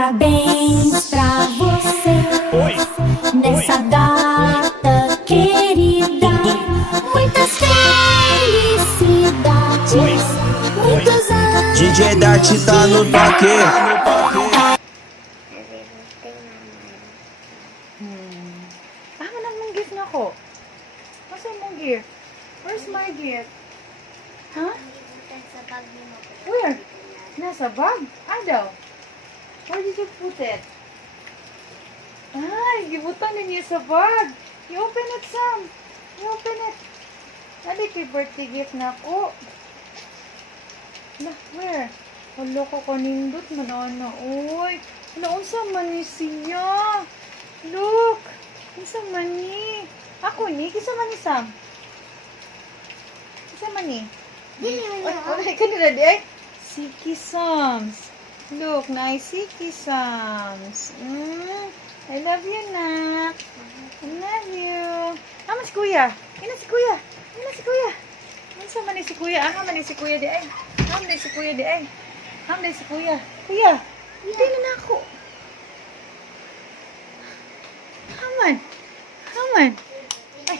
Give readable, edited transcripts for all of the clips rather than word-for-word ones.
Parabéns pra você nessa data querida. Muitas felicidades, muitos anos. DJ Dart tá no toque. Ano mong gift na ko? Masa mong gift? Where's my gift? Huh? Where? Nasa bag? Daw? Where did you put it? Ay, gibutan din niya sa bag. You open it, Sam. You open it. Nadi kay birthday gift na ko. Where? Hala ko kanindot manana. Uy, naunsa man ni siya. Look. Kinsa man ni? Ako ni? Kinsa man ni Sam? Kinsa man ni? Ay, kanina di ay. Siki Sams. Look, nice Siki Sams. I love you, Nak. I love you. Aman si Kuya? Ina si Kuya? Ina si Kuya? Kinsa man ni si Kuya? Man ni si Kuya di ay. Man ni si Kuya di ay. Man ni si Kuya. Kuya, hindi na ako. Haman. Haman. Ay.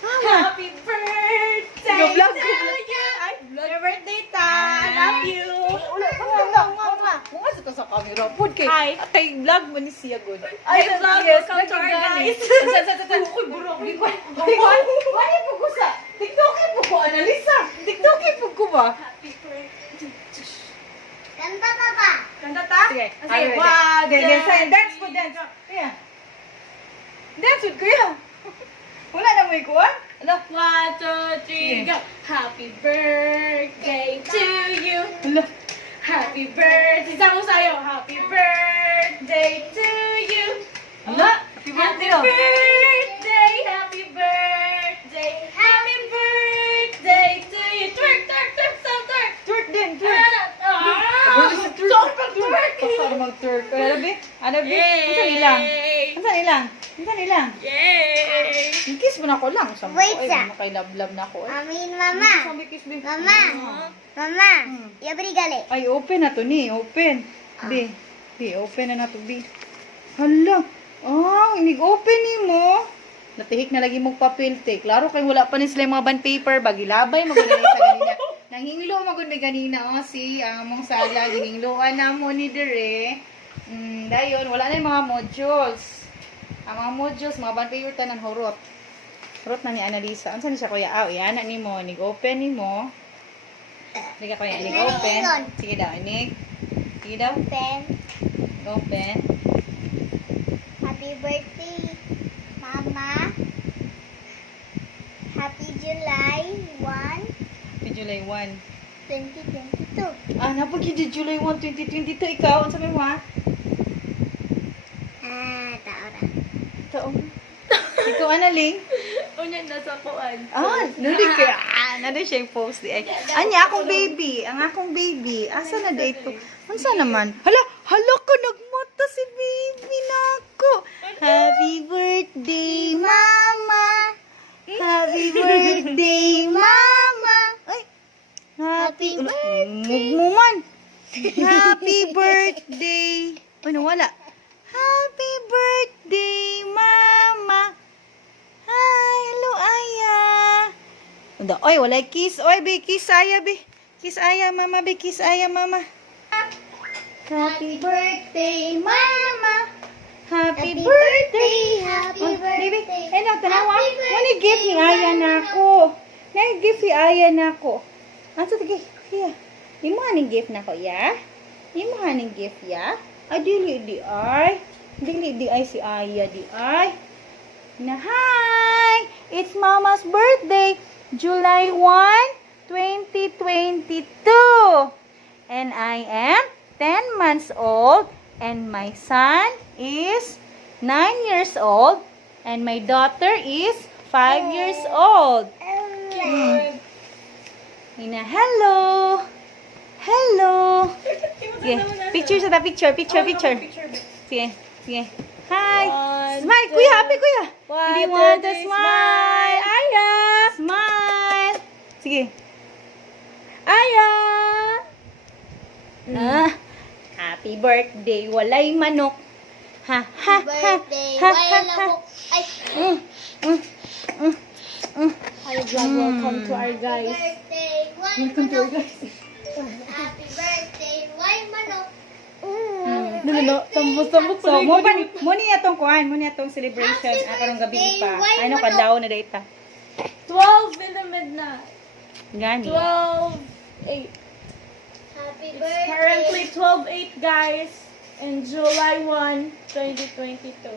Haman. Happy birthday Go vlog, to go vlog. you! Happy birthday, Ta! Love you! Mga sa sa camera. Pud kay. Hi. Kay vlog mo ni siya good. Hi, vlog. Welcome to our guys. Uy, burong. Wala po ko sa. TikTokin po ko, Analisa. TikTokin po ko ba? Happy birthday. Kanta pa. Kanta ta? Sige. Sige, one, two, Dance po, dance. Kaya. Dance with kuya. Wala na mo ikuha? Ano? 1, 2, 3, go! Happy birthday to you! Hala. Happy birthday! Sama sa'yo! Happy birthday to you! Hala. Happy birthday, oh. birthday! Happy birthday! Happy birthday to you! Twerk! Twerk! Twerk! Stop! Twerk! Twerk din, twerk. Stop pag-twerk! Para mag-twerk. Ano, Bi? Ano, Bi? Yay! Ansan ilang? Ansan ilang? Ansan ilang? Yay! Kiss mo na ko lang. Sabi Wait, ko, sa. makailablab na ako. Mama. Sabi kiss, Bi. Mama. Yabrigale. Ay, open na to ni. Open. Bi. Bi, open na to, Bi. Hala. Inig-open ni mo. Natihik na lagi mong papel, te. Klaro kay wala pa ni sila yung mga band paper. Bagilabay, maganda sa ganina. Nanghinglo, maganda ganina. Si among sala, giningloan na mo ni Dere. Dayon, wala na yung mga modules. Ang mga modules, mga band paper, tanan horot. Horot na ni Analisa. Ano saan siya, kuya? Yan, ni mo. Nig-open ni mo. Hindi ka, kuya. Nig-open. Sige daw, inig. Sige daw. Pen. Open. Happy birthday, Mama. Happy July 1, Happy July 1. 2022. Napag yung July 1, 2022. Ikaw, ano sabi mo, ha? Taora. Taong. Ikaw, Analing? Unya nasa kuan. Nuri ka. Nari siya yung post di ay. Anya, akong baby. Ang akong baby. Asa na date ko? Ansa naman? Hala ko, nagmata si baby na ako. Happy birthday, Mama. Happy birthday, Mama. Ay. Happy birthday. Mugmuman. Happy birthday. Ano, wala? Happy birthday, Mama. Hi, hello, Aya. Oy, wala kiss. Oy, be, kiss Aya, be. Kiss Aya, Mama, be. Kiss Aya, Mama. Happy birthday, Mama. Happy birthday. Happy birthday. Baby, ano, tanawa? Ano gift ni Aya na ako? Gift ni Aya na ako. Ano sa tigay? Kaya, imo haning gift na ko, ya? Imo haning gift, ya? Dili di ay. Dili di ay si Aya di ay. Hi! It's Mama's birthday, July 1, 2022. And I am 10 months old and my son is 9 years old and my daughter is 5 years old. Ina, hello. Hello. Sige, picture sa picture. Sige, sige. Hi. Smile, kuya, happy kuya. Do you want to smile? Aya. Smile. Sige. Aya. Happy Happy birthday, walay manok. Ha, ha, ha, Birthday, ha, why ha, ha. lamok? Ay, Hi vlog, welcome to our guys. birthday, why Welcome to our manok? guys. Happy birthday, why manok? No, tambos-tambos So, mo niya tong kuhan, mo niya tong celebration. Karong gabi pa. Ano ka daw na data? 12 in the midnight. Gani. 12:08. Happy It's birthday. currently 12:08, guys, in July 1, 2022.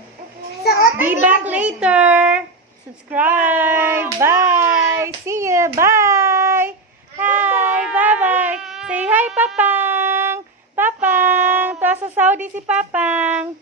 Be back later. Subscribe. Bye. See you. Bye. Hi. Bye-bye. Say hi, Papang. Papang. Tuwa sa Saudi si Papang.